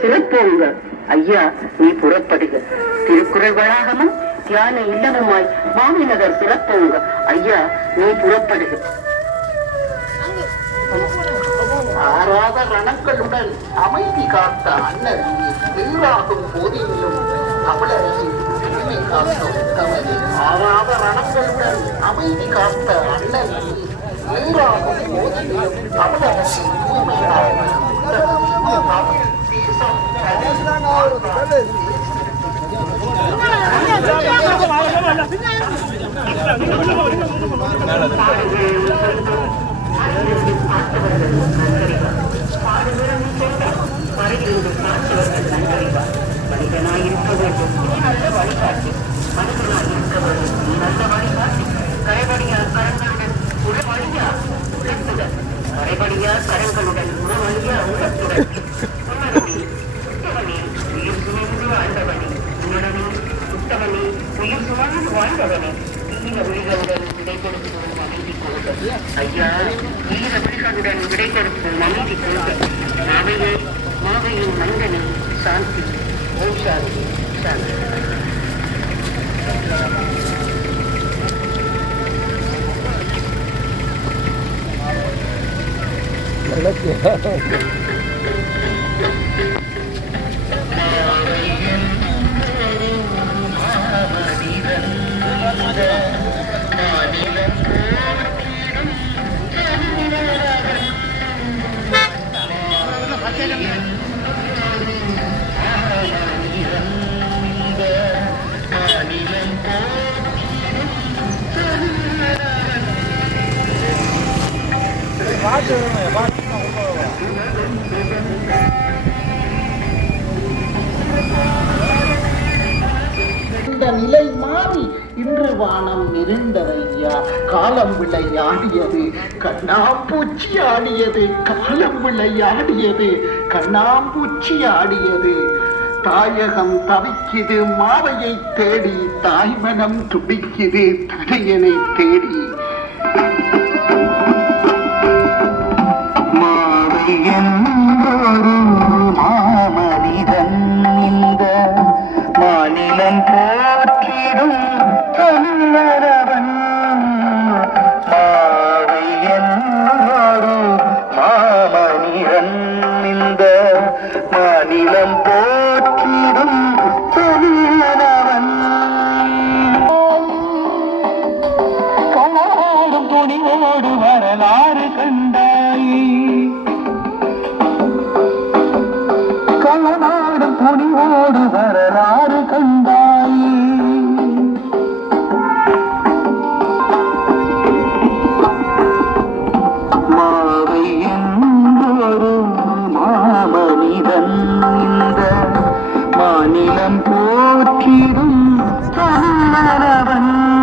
சிறப்போங்க ஐயா நீ புறப்படுக. திருக்குறள் வளாகமும் தியான இல்லமுமாய் மாவிநகர் சிறப்போங்க ஐயா நீ புறப்படுக. ஆறாத ரணங்களுடன் அமைதி காத்த அண்ணன் நீராகும் போதிலும் தமிழரசின் உரிமை காத்த உத்தமனே. ஆறாத ரணங்களுடன் அமைதி காத்த அண்ணன் நீராகும் போதிலும் தமிழரசின் உரிமை காத்த உத்தமனே. தனி மனிதனாயிருக்க ஐயா தீர விழிகளுடன் விடை கொடுக்கும் அமைதி கொடுக்க மாவையே மாவையின் மனிதனே சாந்தி ஓம் சாந்தி சாந்தி இந்த நிலை மாறி இன்று வானம் இருண்டவையா காலம் விளையாடியது கண்ணாம்பூச்சி ஆடியது காலம் விளையாடியது கண்ணாம்பூச்சி ஆடியது. தாயகம் தவிக்குது மாவையை தேடி தாய்மனம் துடிக்குது தடையனை தேடி. வானிலம் போற்றிடும் தொழிலவன் கலாடும் துணிவோடு வரலாறு கண்டாய். கலநாடும் துணிவோடு வரலாறு கண்டாய் போற்றிடும். தன்னரவன்